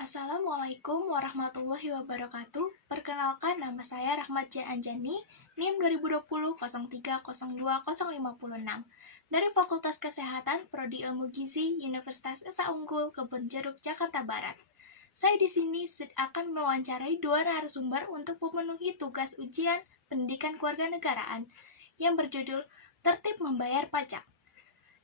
Assalamualaikum warahmatullahi wabarakatuh. Perkenalkan, nama saya Rahmat J. Anjani, NIM 2020-0302-056 dari Fakultas Kesehatan Prodi Ilmu Gizi Universitas Esa Unggul Kebonjeruk, Jakarta Barat. Saya di sini akan mewawancarai dua narasumber untuk memenuhi tugas ujian pendidikan kewarganegaraan yang berjudul Tertib Membayar Pajak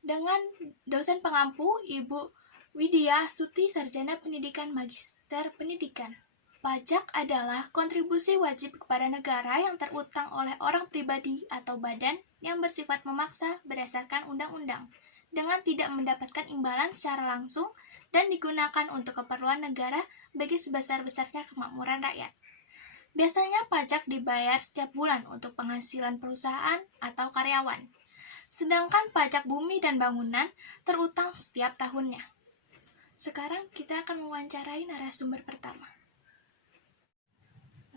dengan dosen pengampu Ibu Widya Suti, Sarjana Pendidikan Magister Pendidikan. Pajak adalah kontribusi wajib kepada negara yang terutang oleh orang pribadi atau badan yang bersifat memaksa berdasarkan undang-undang, dengan tidak mendapatkan imbalan secara langsung dan digunakan untuk keperluan negara bagi sebesar-besarnya kemakmuran rakyat. Biasanya pajak dibayar setiap bulan untuk penghasilan perusahaan atau karyawan, sedangkan pajak bumi dan bangunan terutang setiap tahunnya. Sekarang kita akan mewawancarai narasumber pertama.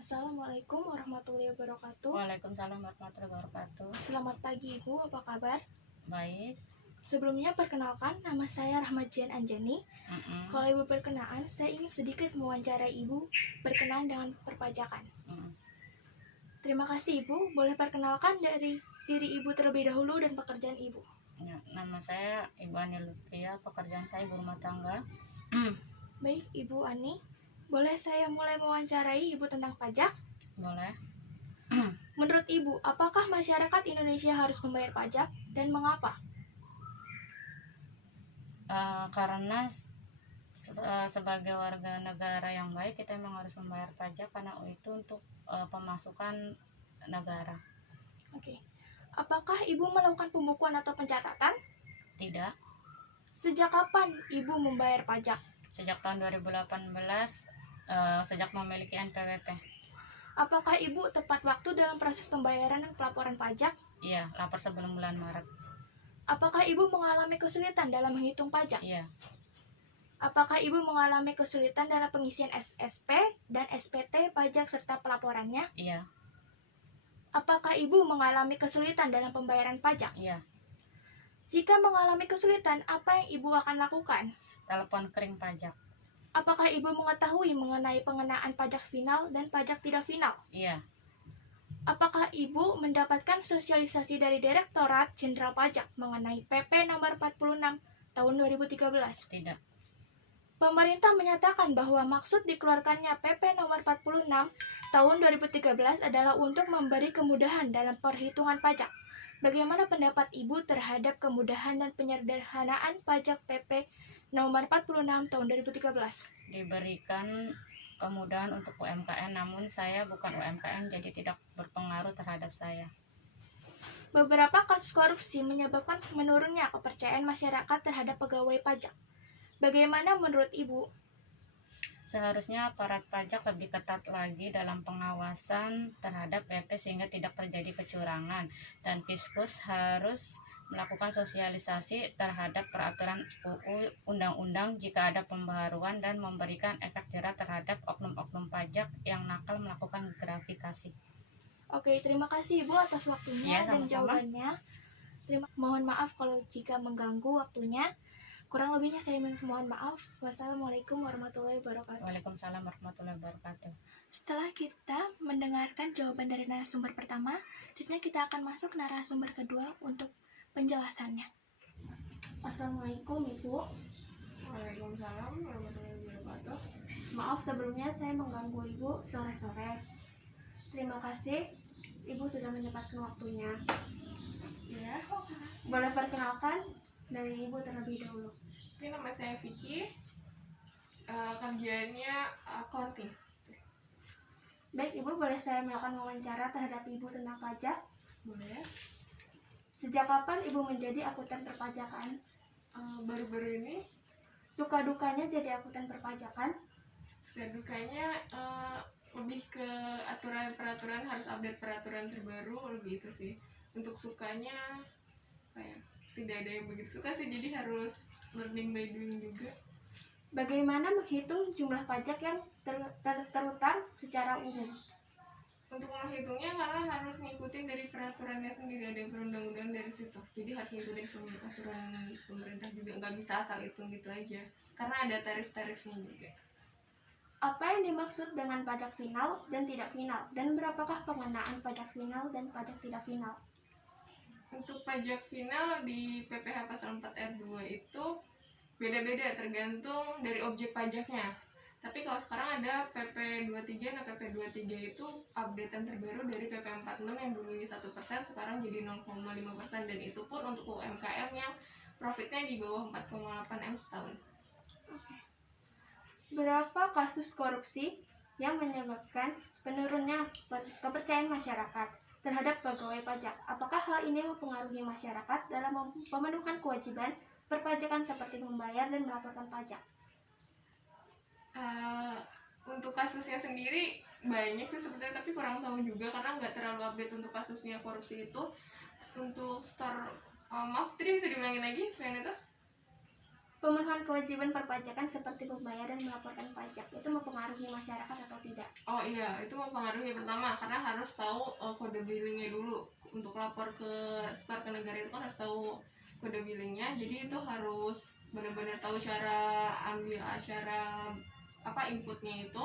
Assalamualaikum warahmatullahi wabarakatuh. Waalaikumsalam warahmatullahi wabarakatuh. Selamat pagi Ibu, apa kabar? Baik. Sebelumnya perkenalkan, nama saya Rahmat J. Anjani. Kalau Ibu berkenan, saya ingin sedikit mewawancarai Ibu berkenaan dengan perpajakan. Terima kasih Ibu, boleh perkenalkan dari diri Ibu terlebih dahulu dan pekerjaan Ibu. Ya, nama saya Ibu Ani Lutfia, pekerjaan saya ibu rumah tangga. Baik Ibu Ani, boleh saya mulai mewawancarai Ibu tentang pajak? Boleh. Menurut Ibu, apakah masyarakat Indonesia harus membayar pajak dan mengapa? Karena sebagai warga negara yang baik, kita memang harus membayar pajak karena itu untuk pemasukan negara. Oke. Apakah Ibu melakukan pembukuan atau pencatatan? Tidak. Sejak kapan Ibu membayar pajak? Sejak tahun 2018, sejak memiliki NPWP. Apakah Ibu tepat waktu dalam proses pembayaran dan pelaporan pajak? Iya, lapor sebelum bulan Maret. Apakah Ibu mengalami kesulitan dalam menghitung pajak? Iya. Apakah Ibu mengalami kesulitan dalam pengisian SSP dan SPT pajak serta pelaporannya? Iya. Apakah Ibu mengalami kesulitan dalam pembayaran pajak? Iya. Jika mengalami kesulitan, apa yang Ibu akan lakukan? Telepon kering pajak. Apakah Ibu mengetahui mengenai pengenaan pajak final dan pajak tidak final? Iya. Apakah Ibu mendapatkan sosialisasi dari Direktorat Jenderal Pajak mengenai PP nomor 46 tahun 2013? Tidak. Pemerintah menyatakan bahwa maksud dikeluarkannya PP nomor 46 tahun 2013 adalah untuk memberi kemudahan dalam perhitungan pajak. Bagaimana pendapat Ibu terhadap kemudahan dan penyederhanaan pajak PP nomor 46 tahun 2013? Diberikan kemudahan untuk UMKM, namun saya bukan UMKM, jadi tidak berpengaruh terhadap saya. Beberapa kasus korupsi menyebabkan menurunnya kepercayaan masyarakat terhadap pegawai pajak. Bagaimana menurut Ibu? Seharusnya aparat pajak lebih ketat lagi dalam pengawasan terhadap PP sehingga tidak terjadi kecurangan, dan Fiskus harus melakukan sosialisasi terhadap peraturan UU undang-undang jika ada pembaharuan dan memberikan efek jerah terhadap oknum-oknum pajak yang nakal melakukan gratifikasi. Oke, terima kasih Ibu atas waktunya dan jawabannya. Mohon maaf kalau jika mengganggu waktunya. Kurang lebihnya saya mohon maaf. Wassalamualaikum warahmatullahi wabarakatuh. Waalaikumsalam warahmatullahi wabarakatuh. Setelah kita mendengarkan jawaban dari narasumber pertama, selanjutnya kita akan masuk narasumber kedua untuk penjelasannya. Assalamualaikum Ibu. Waalaikumsalam warahmatullahi wabarakatuh. Maaf sebelumnya saya mengganggu Ibu sore-sore. Terima kasih Ibu sudah menyempatkan waktunya. Ya, Boleh perkenalkan dari Ibu terlebih dahulu. ini nama saya Vicky. Kerjaannya accounting. Baik Ibu, boleh saya melakukan wawancara terhadap Ibu tentang pajak? Boleh. Sejak kapan Ibu menjadi akuntan perpajakan? Baru-baru ini Suka dukanya jadi akuntan perpajakan? suka dukanya lebih ke aturan-peraturan, harus update peraturan terbaru, lebih itu sih. Untuk sukanya tidak ada yang begitu suka sih, jadi harus learning by doing juga. Bagaimana menghitung jumlah pajak yang terutang secara umum? Untuk menghitungnya karena harus ngikutin dari peraturannya sendiri, ada perundang-undangan dari situ, jadi harus ngikutin aturan pemerintah juga, nggak bisa asal hitung gitu aja karena ada tarif-tarifnya juga. Apa yang dimaksud dengan pajak final dan tidak final? Dan berapakah pengenaan pajak final dan pajak tidak final? Untuk pajak final di PPh pasal 4 R 2 itu beda-beda tergantung dari objek pajaknya. Tapi kalau sekarang ada PP 23, nah PP 23 itu updatean terbaru dari PP 46 yang dulunya 1%, sekarang jadi 0,5%, dan itu pun untuk UMKM yang profitnya di bawah 4,8 M setahun. Berapa kasus korupsi yang menyebabkan penurunnya kepercayaan masyarakat terhadap pegawai pajak? Apakah hal ini mempengaruhi masyarakat dalam pemenuhan kewajiban perpajakan seperti membayar dan melaporkan pajak? Untuk kasusnya sendiri banyak sih sebetulnya, tapi kurang tahu juga karena nggak terlalu update untuk kasusnya korupsi itu. Untuk maaf tadi bisa diulangin lagi selain itu? Pemenuhan kewajiban perpajakan seperti membayar dan melaporkan pajak itu mempengaruhi masyarakat atau tidak? Oh iya, itu mempengaruhi. Pertama karena harus tahu kode billingnya dulu. Untuk lapor ke store ke negara itu kan harus tahu kode billingnya, jadi itu harus benar-benar tahu cara inputnya itu,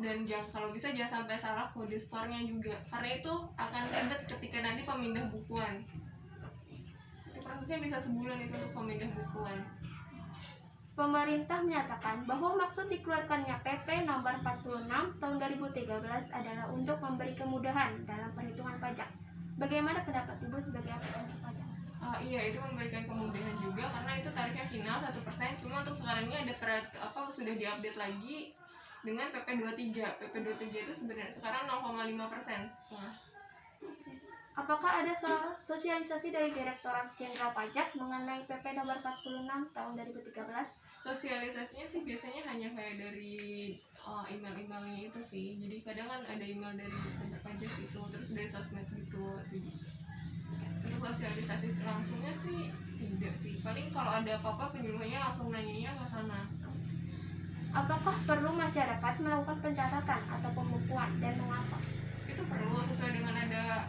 dan kalau bisa jangan sampai salah kode store-nya juga, karena itu akan ribet ketika nanti pemindah bukuan. Itu prosesnya bisa sebulan itu untuk pemindah bukuan. Pemerintah menyatakan bahwa maksud dikeluarkannya PP nomor 46 tahun 2013 adalah untuk memberi kemudahan dalam perhitungan pajak. Bagaimana pendapat Ibu sebagai akuntan pajak? Iya, itu memberikan kemudahan juga karena itu tarifnya final 1%. Cuma untuk sekarang ini ada sudah diupdate lagi dengan PP 23. PP 23 itu sebenarnya sekarang 0,5%. Apakah ada sosialisasi dari Direktorat Jenderal Pajak mengenai PP nomor 46 tahun 2013? Sosialisasinya sih biasanya hanya kayak dari email-emailnya itu sih. Jadi kadang kan ada email dari kantor pajak itu, terus dari sosmed gitu. Untuk sosialisasi langsungnya sih tidak sih. Paling kalau ada apa-apa penyuluhannya langsung nanyanya ke sana. Apakah perlu masyarakat melakukan pencatatan atau pembukuan dan mengapa? Itu perlu sesuai dengan ada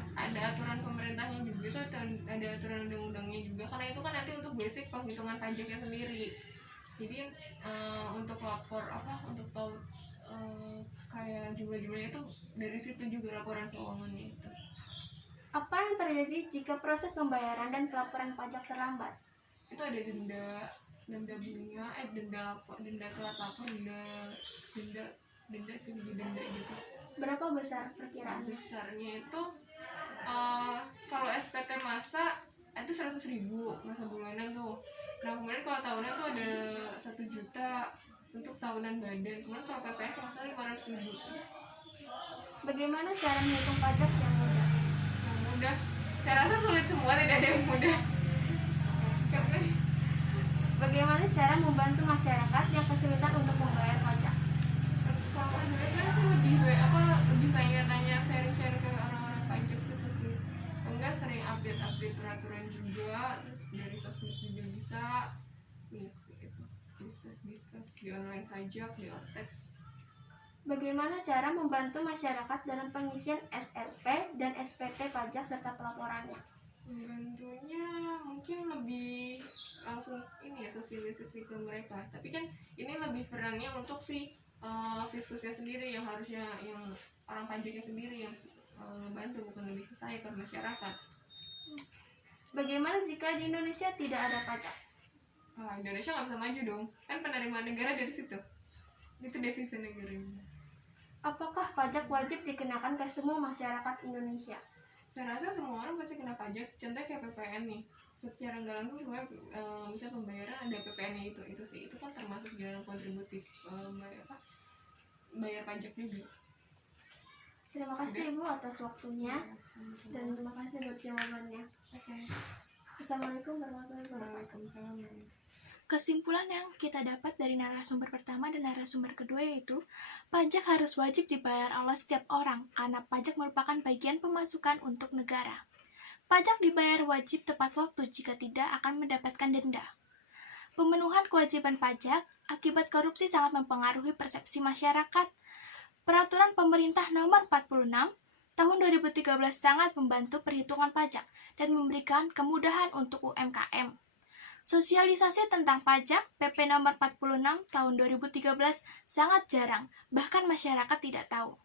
aturan pemerintahnya juga, itu ada aturan undang-undangnya juga, karena itu kan nanti untuk basic penghitungan pajaknya sendiri. Jadi untuk lapor untuk tahu kayak jumlah-jumlahnya itu dari situ juga laporan keuangannya itu. Apa yang terjadi jika proses pembayaran dan pelaporan pajak terlambat? Itu ada denda bunga, denda telat lapor, denda gitu. Berapa besar perkiraannya? Besarnya itu kalau SPT masa itu 100.000 masa bulanan tuh. Nah kemudian kalau tahunan tuh ada 1 juta untuk tahunan badan. Kemudian kalau PPN kalau salah 500.000. Bagaimana cara menghitung pajak yang mudah? Yang mudah, saya rasa sulit semua, tidak ada yang mudah. Bagaimana cara membantu masyarakat yang kesulitan untuk membayar pajak? Kalau mereka sih lebih tanya sharing ke orang-orang pajak situ sih. Enggak, sering update peraturan juga, terus dari sosmed juga bisa. Banyak sih itu. Discuss di online pajak, di Ortex. Bagaimana cara membantu masyarakat dalam pengisian SSP dan SPT pajak serta pelaporannya? Membantunya mungkin lebih langsung sosialisasi ke mereka, tapi kan ini lebih perannya untuk fiskusnya sendiri yang harusnya yang orang pajaknya sendiri yang membantu, bukan lebih ke saya, ke masyarakat. Bagaimana jika di Indonesia tidak ada pajak? Indonesia nggak bisa maju dong, kan penerimaan negara dari situ, itu devisa negaranya. Apakah pajak wajib dikenakan ke semua masyarakat Indonesia? Saya rasa semua orang pasti kena pajak. Contohnya kayak PPN nih, secara nggak langsung semuanya bisa pembayaran ada PPN-nya itu sih, itu kan termasuk di dalam kontribusi bayar pajak juga. Terima kasih Ibu atas waktunya dan terima kasih buat jawabannya. Oke. Assalamualaikum warahmatullahi wabarakatuh. Waalaikumsalam. Kesimpulan yang kita dapat dari narasumber pertama dan narasumber kedua yaitu pajak harus wajib dibayar oleh setiap orang karena pajak merupakan bagian pemasukan untuk negara. Pajak dibayar wajib tepat waktu, jika tidak akan mendapatkan denda. Pemenuhan kewajiban pajak akibat korupsi sangat mempengaruhi persepsi masyarakat. Peraturan pemerintah nomor 46 tahun 2013 sangat membantu perhitungan pajak dan memberikan kemudahan untuk UMKM. Sosialisasi tentang pajak PP nomor 46 tahun 2013 sangat jarang, bahkan masyarakat tidak tahu.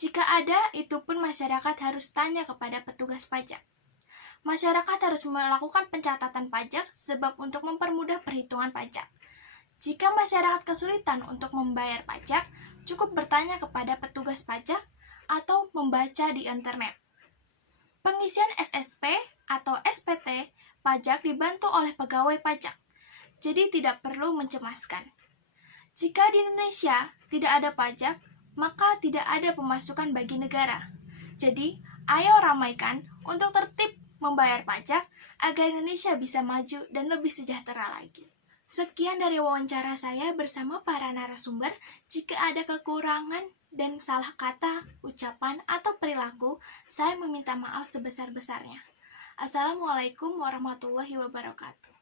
Jika ada, itu pun masyarakat harus tanya kepada petugas pajak. Masyarakat harus melakukan pencatatan pajak sebab untuk mempermudah perhitungan pajak. Jika masyarakat kesulitan untuk membayar pajak, cukup bertanya kepada petugas pajak atau membaca di internet. Pengisian SSP atau SPT pajak dibantu oleh pegawai pajak, jadi tidak perlu mencemaskan. Jika di Indonesia tidak ada pajak, maka tidak ada pemasukan bagi negara. Jadi, ayo ramaikan untuk tertib membayar pajak agar Indonesia bisa maju dan lebih sejahtera lagi. Sekian dari wawancara saya bersama para narasumber. Jika ada kekurangan dan salah kata, ucapan, atau perilaku, saya meminta maaf sebesar-besarnya. Assalamualaikum warahmatullahi wabarakatuh.